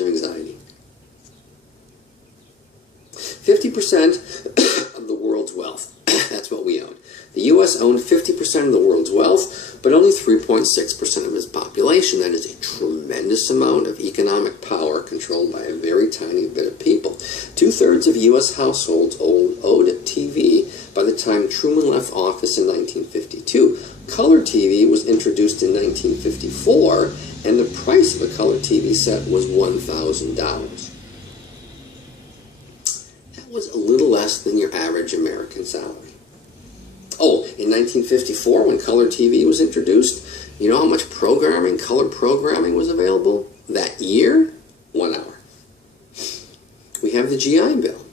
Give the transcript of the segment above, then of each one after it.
range of anxiety. 50% of the world's wealth, that's what we own. The U.S. owned 50% of the world's wealth, but only 3.6% of its population. That is a tremendous amount of economic power controlled by a very tiny bit of people. 2/3 of U.S. households owed TV by the time Truman left office in 1952. Color TV was introduced in 1954, and the price of a color TV set was $1,000. That was a little less than your average American salary. Oh, in 1954, when color TV was introduced, you know how much color programming was available? That year, 1 hour. We have the GI Bill,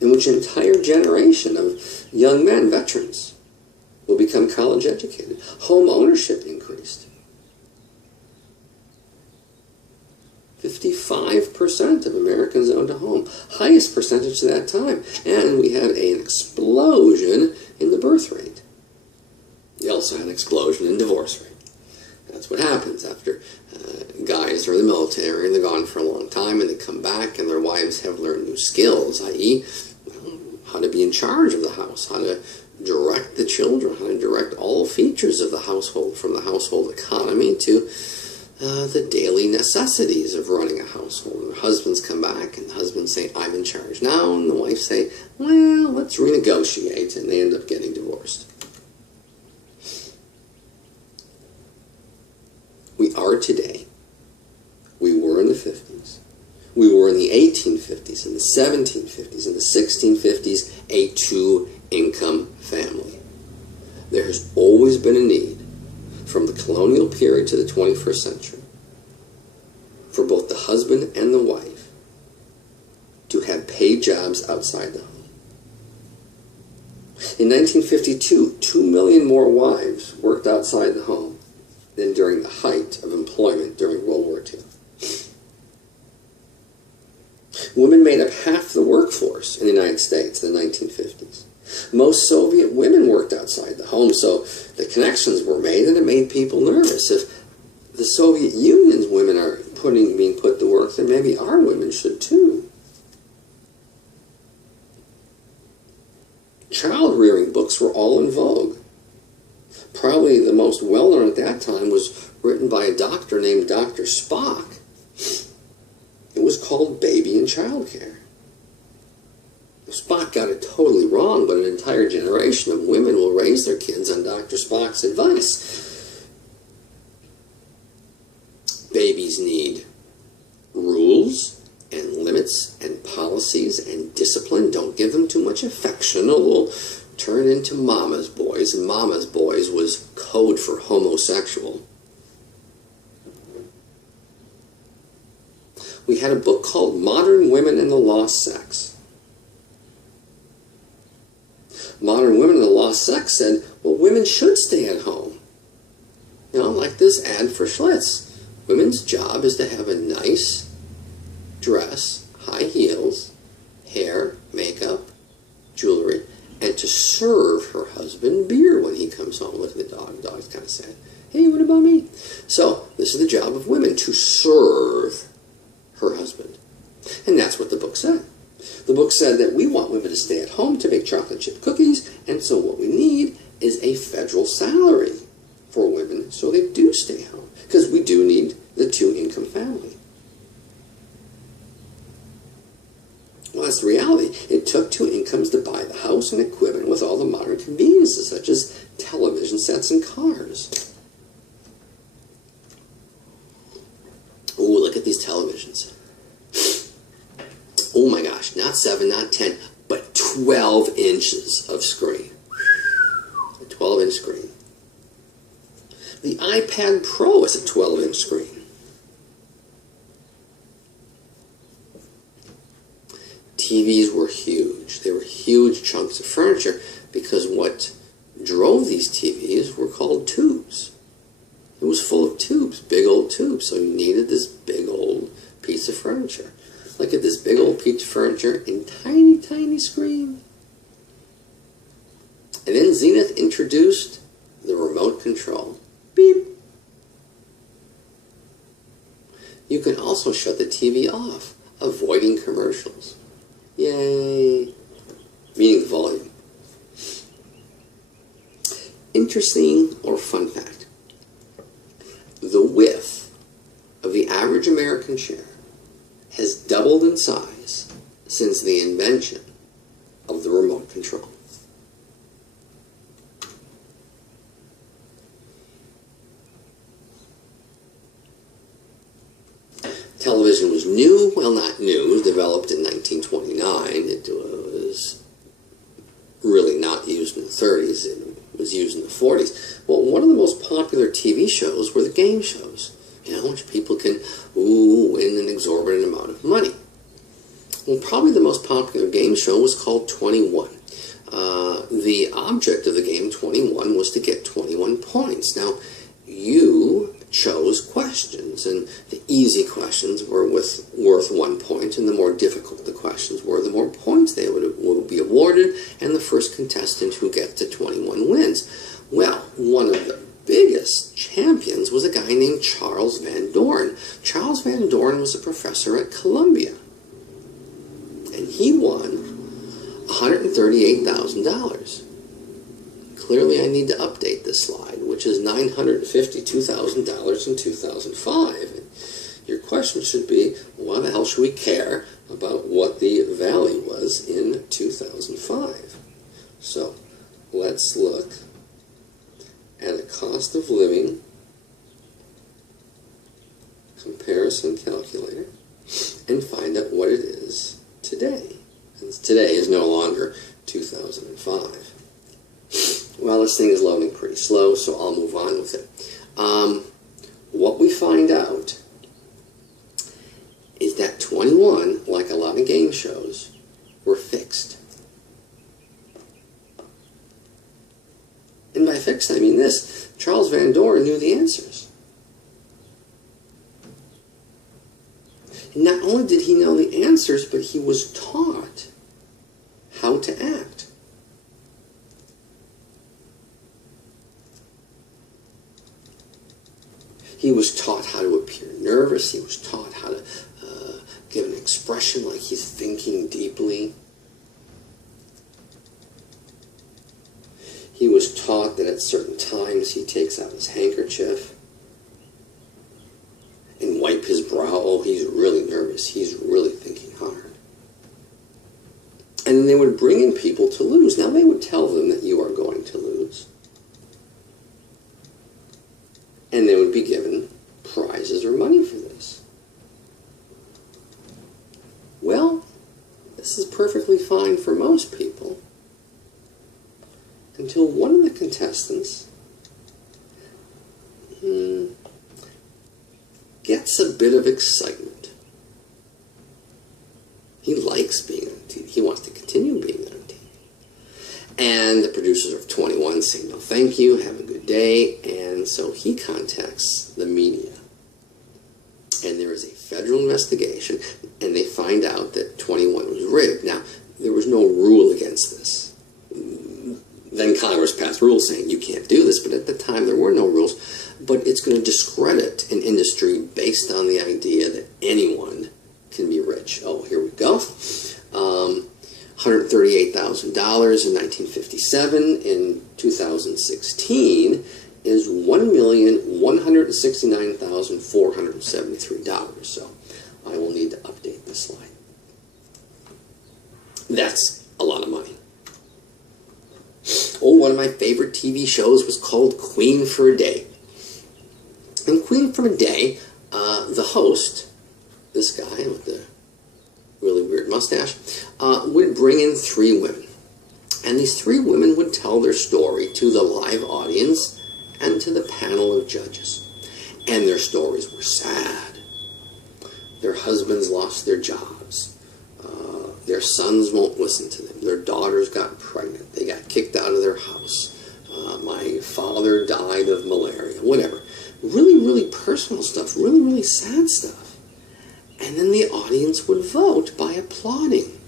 in which an entire generation of young men, veterans, will become college educated. Home ownership increased. 55% of Americans owned a home, highest percentage at that time. And we had an explosion in the birth rate. We also had an explosion in divorce rate. That's what happens after guys are in the military and they're gone for a long time and they come back and their wives have learned new skills, i.e., how to be in charge of the house, how to direct the children, how to direct all features of the household, from the household economy to the daily necessities of running a household. And the husbands come back and the husbands say, I'm in charge now, and the wife say, well, let's renegotiate, and they end up getting divorced. We are today. We were in the 50s. We were in the 1850s, in the 1750s, in the 1650s, a two-income family. There has always been a need, from the colonial period to the 21st century, for both the husband and the wife to have paid jobs outside the home. In 1952, 2 million more wives worked outside the home than during the height of employment during World War II. Women made up half the workforce in the United States in the 1950s. Most Soviet women worked outside the home, so the connections were made, and it made people nervous. If the Soviet Union's women are being put to work, then maybe our women should too. Child-rearing books were all in vogue. Probably the most well-known at that time was written by a doctor named Dr. Spock. It was called Baby and Child Care. Spock got it totally wrong, but an entire generation of women will raise their kids on Dr. Spock's advice. Babies need rules and limits and policies and discipline. Don't give them too much affection, or they'll turn into mama's boys. And mama's boys was code for homosexual. We had a book called Modern Women and the Lost Sex. Modern Women and the Lost Sex said, well, women should stay at home. You know, like this ad for Schlitz. Women's job is to have a nice dress, high heels, hair, makeup, jewelry, and to serve her husband beer when he comes home. Look at the dog. The dog's kind of sad. Hey, what about me? So, this is the job of women, to serve her husband. And that's what the book said. The book said that we want women to stay at home to make chocolate chip cookies, and so what we need is a federal salary for women so they do stay home, because we do need the two-income family. Well, that's the reality. It took two incomes to buy the house and equipment with all the modern conveniences, such as television sets and cars. Oh, look at these televisions. Oh my gosh, not 7, not 10, but 12 inches of screen. A 12-inch screen. The iPad Pro is a 12-inch screen. TVs were huge. They were huge chunks of furniture because what drove these TVs were called tubes. It was full of tubes, big old tubes, so you needed this big old piece of furniture. Look at this big old piece of furniture in tiny, tiny screen. And then Zenith introduced the remote control. Beep. You can also shut the TV off, avoiding commercials. Yay! Meaning the volume. Interesting or fun fact. The width of the average American chair has doubled in size since the invention of the remote control. Television was new. Well, not new. It was developed in 1929. It was really not used in the 30s. It was used in the 40s. Well, one of the most popular TV shows were the game shows, which people can win an exorbitant amount of money. Well, probably the most popular game show was called 21. The object of the game 21 was to get 21 points. Now, you chose questions, and the easy questions were worth 1 point, and the more difficult the questions were, the more points they would be awarded, and the first contestant who gets to 21 wins. Well, one of the biggest champions was a guy named Charles Van Doren. Charles Van Doren was a professor at Columbia, and he won $138,000. Clearly, I need to update this slide, which is $952,000 in 2005. Your question should be, why the hell should we care about what the value was in 2005? So, let's look at a cost of living comparison calculator and find out what it is today. And today is no longer 2005. Well, this thing is loading pretty slow, so I'll move on with it. What we find out is that 21, like a lot of game shows, were fixed. And by fixed, I mean this. Charles Van Doren knew the answers. And not only did he know the answers, but he was taught how to act. He was taught how to appear nervous. He was taught how to give an expression like he's thinking deeply. He was taught that at certain times he takes out his handkerchief and wipe his brow. Oh, he's really nervous. He's really thinking hard. And then they would bring in people to lose. Now, they would tell them that you are going to lose. And they would be given prizes or money for this. Well, this is perfectly fine for most people until one of the contestants gets a bit of excitement. He likes being on TV. He wants to continue being on TV. And the producers of 21 say, no, thank you, have a good day. And so he contacts the media. And there is a federal investigation, and they find out that 21 was rigged. Now, there was no rule against this. Then Congress passed rules saying you can't do this, but at the time there were no rules. But it's going to discredit an industry based on the idea that anyone can be rich. Oh, here we go. $138,000 in 1957. In 2016 is $1,169,473. So I will need to update this slide. That's a lot of money. Oh, one of my favorite TV shows was called Queen for a Day. And Queen for a Day, the host, this guy with the really weird mustache, would bring in 3 women. And these 3 women would tell their story to the live audience and to the panel of judges. And their stories were sad. Their husbands lost their jobs. Their sons won't listen to them. Their daughters got pregnant. They got kicked out of their house. My father died of malaria. Whatever. Really, really personal stuff. Really, really sad stuff. And then the audience would vote by applauding.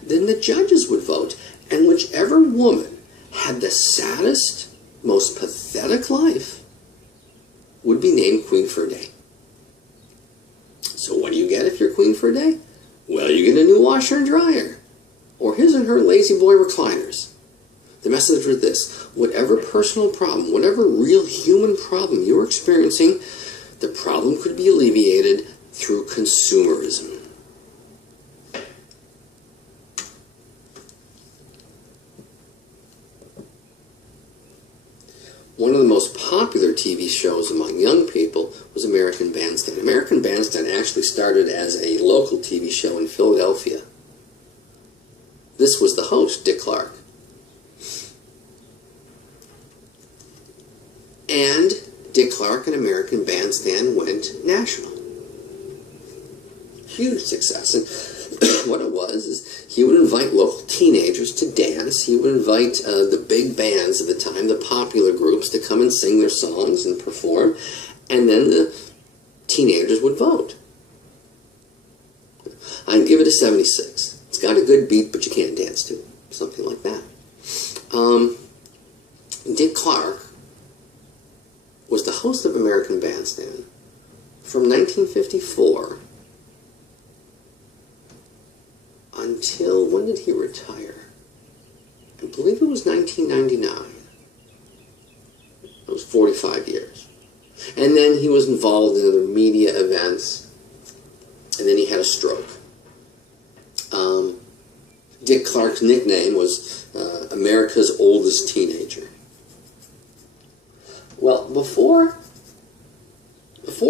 Then the judges would vote. And whichever woman had the saddest, most pathetic life would be named Queen for a Day. for a day? Well, you get a new washer and dryer. Or his and her lazy boy recliners. The message was this: whatever personal problem, whatever real human problem you're experiencing, the problem could be alleviated through consumerism. One of the most popular TV shows among young people was American Bandstand. American Bandstand actually started as a local TV show in Philadelphia. This was the host, Dick Clark. And Dick Clark and American Bandstand went national. Huge success. And what it was is he would invite local teenagers to dance. He would invite the big bands of the time, the popular groups, to come and sing their songs and perform. And then the teenagers would vote. I'd give it a 76. It's got a good beat, but you can't dance to it. Something like that. Dick Clark was the host of American Bandstand from 1954 until, when did he retire? I believe it was 1999. That was 45 years. And then he was involved in other media events, and then he had a stroke. Dick Clark's nickname was America's Oldest Teenager. Well, before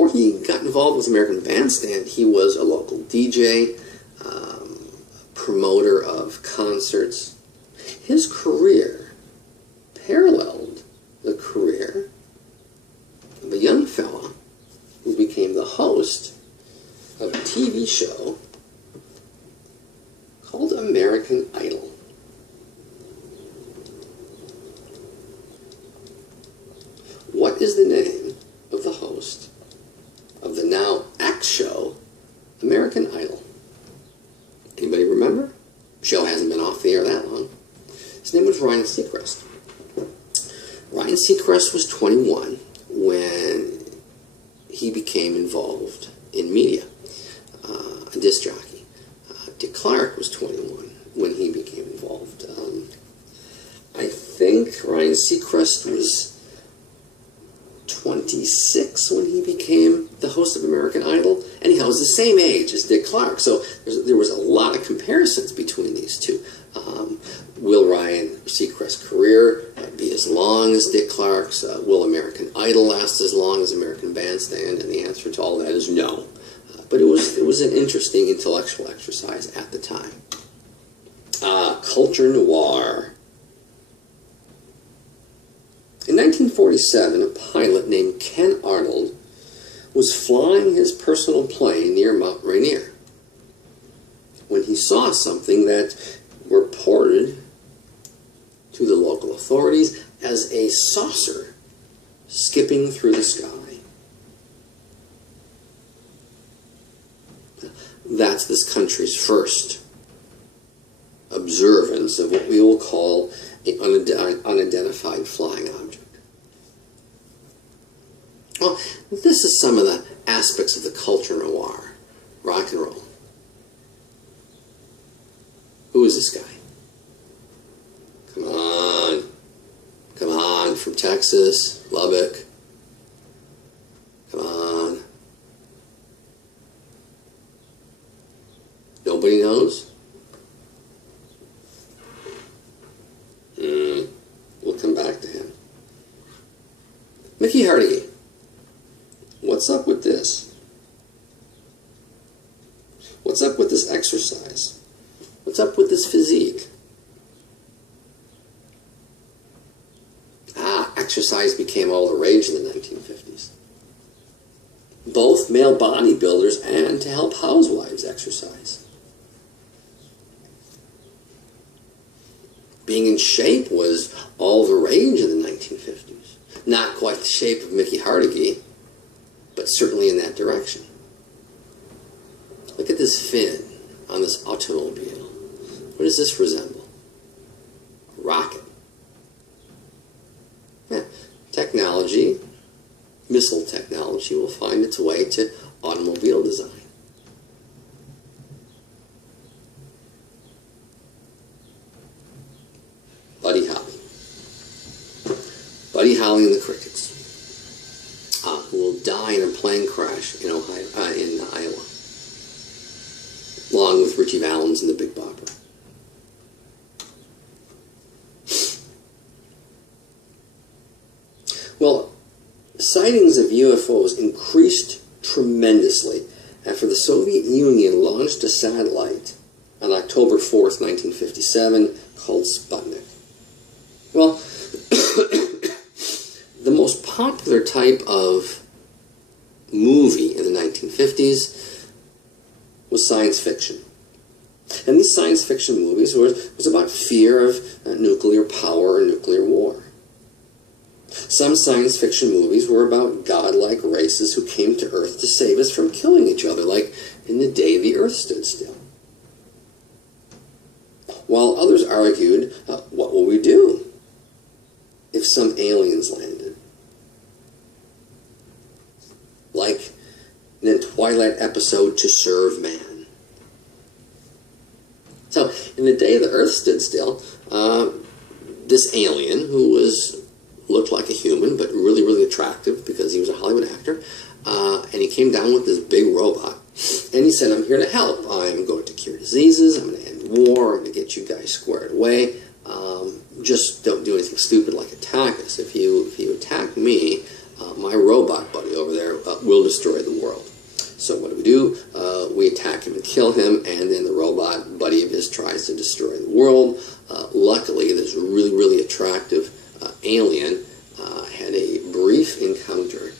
he got involved with American Bandstand, he was a local DJ, promoter of concerts. His career paralleled the career of a young fella who became the host of a TV show called American Idol. What is the name of the host of the now X show, American Idol? Anybody remember? Show hasn't been off the air that long. His name was Ryan Seacrest. Ryan Seacrest was 21 when he became involved in media, a disc jockey. Dick Clark was 21 when he became involved. I think Ryan Seacrest was 26 when he became the host of American Idol. Anyhow, he was the same age as Dick Clark, so there was a lot of comparisons between these two. Will Ryan Seacrest's career be as long as Dick Clark's? Will American Idol last as long as American Bandstand? And the answer to all that is no. But it was an interesting intellectual exercise at the time. Culture noir. In 1947, a pilot named Ken Arnold was flying his personal plane near Mount Rainier when he saw something that reported to the local authorities as a saucer skipping through the sky. That's this country's first observance of what we will call an unidentified flying object. Well, this is some of the aspects of the culture noir, rock and roll. Who is this guy? Come on, from Texas, Lubbock. Come on. Nobody knows? We'll come back to him. Mickey Hardy. What's up with this? What's up with this exercise? What's up with this physique? Exercise became all the rage in the 1950s. Both male bodybuilders and to help housewives exercise. Being in shape was all the rage in the 1950s. Not quite the shape of Mickey Hardigy, but certainly in that direction. Look at this fin on this automobile. What does this resemble? A rocket. Yeah. Technology, missile technology, will find its way to automobile design. Colleen the Crickets, who will die in a plane crash in Iowa, along with Richie Valens and the Big Bopper. Well, sightings of UFOs increased tremendously after the Soviet Union launched a satellite on October 4th, 1957, called Sputnik. Well, the most popular type of movie in the 1950s was science fiction. And these science fiction movies was about fear of nuclear power or nuclear war. Some science fiction movies were about godlike races who came to Earth to save us from killing each other, like in The Day the Earth Stood Still. While others argued, what will we do if some aliens landed? Like in the Twilight episode, To Serve Man. So, in The Day the Earth Stood Still, this alien who looked like a human, but really, really attractive because he was a Hollywood actor. And he came down with this big robot. And he said, I'm here to help. I'm going to cure diseases. I'm going to end war. I'm going to get you guys squared away. Just don't do anything stupid like attack us. If you attack me, my robot buddy over there will destroy the world. So what do? We attack him and kill him, and then the robot buddy of his tries to destroy the world. Luckily, this really, really attractive alien had a brief encounter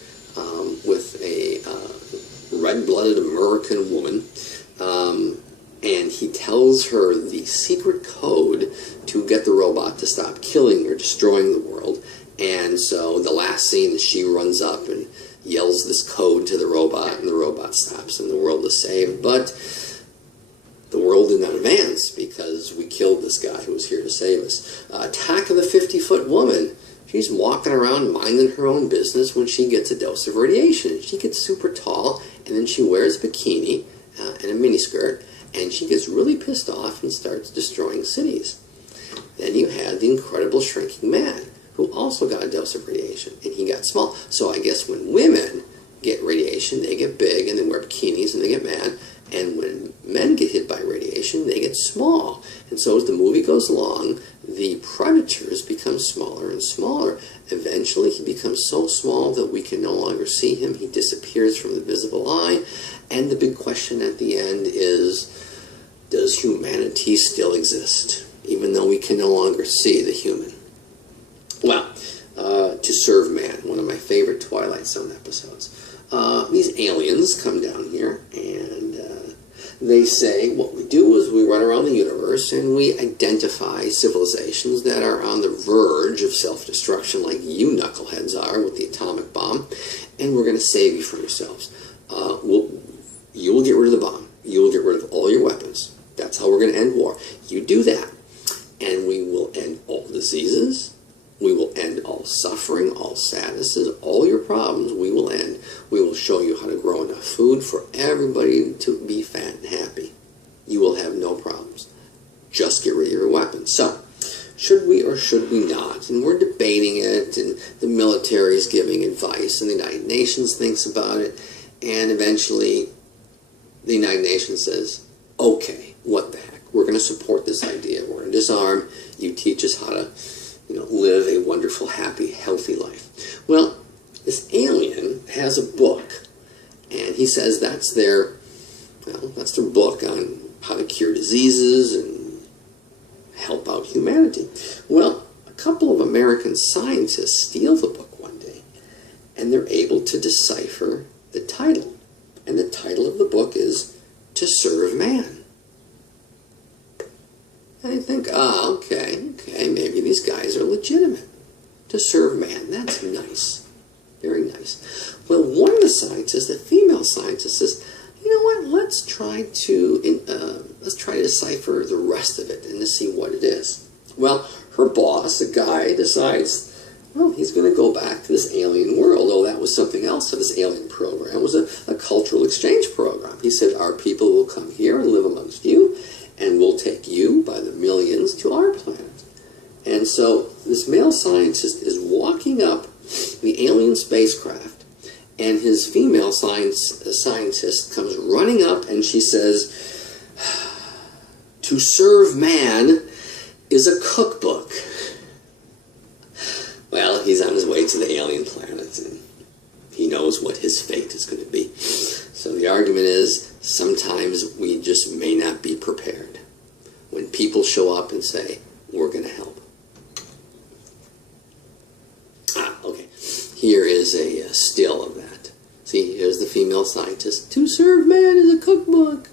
with a red-blooded American woman, and he tells her the secret code to get the robot to stop killing or destroying the world. And so the last scene is she runs up and yells this code to the robot, and the robot stops, and the world is saved. But the world did not advance because we killed this guy who was here to save us. Attack of the 50-foot woman. She's walking around minding her own business when she gets a dose of radiation. She gets super tall, and then she wears a bikini and a miniskirt, and she gets really pissed off and starts destroying cities. Then you had the Incredible Shrinking Man, who also got a dose of radiation, and he got small. So I guess when women get radiation, they get big, and they wear bikinis, and they get mad. And when men get hit by radiation, they get small. And so as the movie goes along, the predators become smaller and smaller. Eventually, he becomes so small that we can no longer see him. He disappears from the visible eye. And the big question at the end is, does humanity still exist, even though we can no longer see the human? Well, To Serve Man, one of my favorite Twilight Zone episodes. These aliens come down here, and they say what we do is we run around the universe and we identify civilizations that are on the verge of self-destruction, like you knuckleheads are with the atomic bomb, and we're going to save you from yourselves. You will get rid of the bomb. You will get rid of all your weapons. That's how we're going to end war. You do that, and we will end all diseases. We will end all suffering, all sadnesses, all your problems we will end. We will show you how to grow enough food for everybody to be fat and happy. You will have no problems. Just get rid of your weapons. So, should we or should we not? And we're debating it, and the military is giving advice, and the United Nations thinks about it, and eventually the United Nations says, okay, what the heck? We're going to support this idea. We're going to disarm. You teach us how to live a wonderful, happy, healthy life. Well, this alien has a book, and he says that's their book on how to cure diseases and help out humanity. Well, a couple of American scientists steal the book one day, and they're able to decipher the title. And the title of the book is To Serve Man. And I think, okay, maybe these guys are legitimate. To serve man, that's nice. Very nice. Well, one of the scientists, a female scientist, says, you know what, let's try to decipher the rest of it and to see what it is. Well, her boss, a guy, decides, well, he's going to go back to this alien world. Oh, that was something else. So this alien program was a cultural exchange program. He said, our people will come here and live amongst you, and we'll take you by the millions to our planet. And so this male scientist is walking up the alien spacecraft, and his female scientist comes running up and she says, "To serve man is a cookbook." Well, he's on his way to the alien planet, and he knows what his fate is going to be. So the argument is, sometimes we just may not be prepared. When people show up and say, "We're going to help." Okay. Here is a still of that. See, here's the female scientist. "To serve man is a cookbook."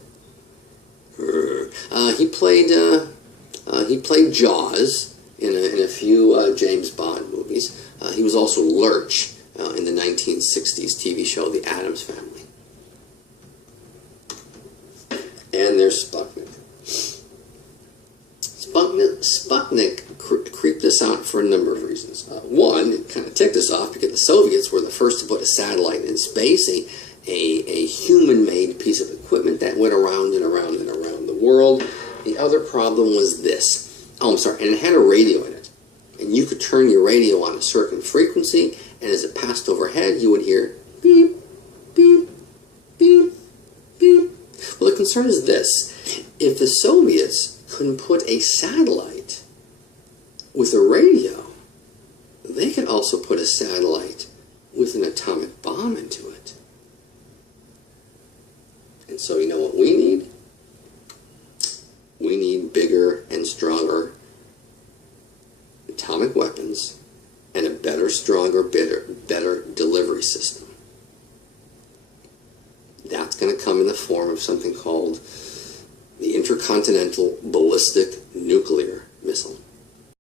He played Jaws in a few James Bond movies. He was also Lurch in the 1960s TV show The Addams Family. And there's Sputnik. Sputnik creeped us out for a number of reasons. One, it kind of ticked us off because the Soviets were the first to put a satellite in space, a human-made piece of equipment that went around and around and around the world. The other problem was this. Oh, I'm sorry, and it had a radio in it. And you could turn your radio on a certain frequency, and as it passed overhead, you would hear beep, beep, beep, beep. Well, the concern is this. If the Soviets couldn't put a satellite with a radio, they could also put a satellite with an atomic bomb into it. And so you know what we need? We need bigger and stronger atomic weapons and a better, stronger, better delivery system. That's going to come in the form of something called the Intercontinental Ballistic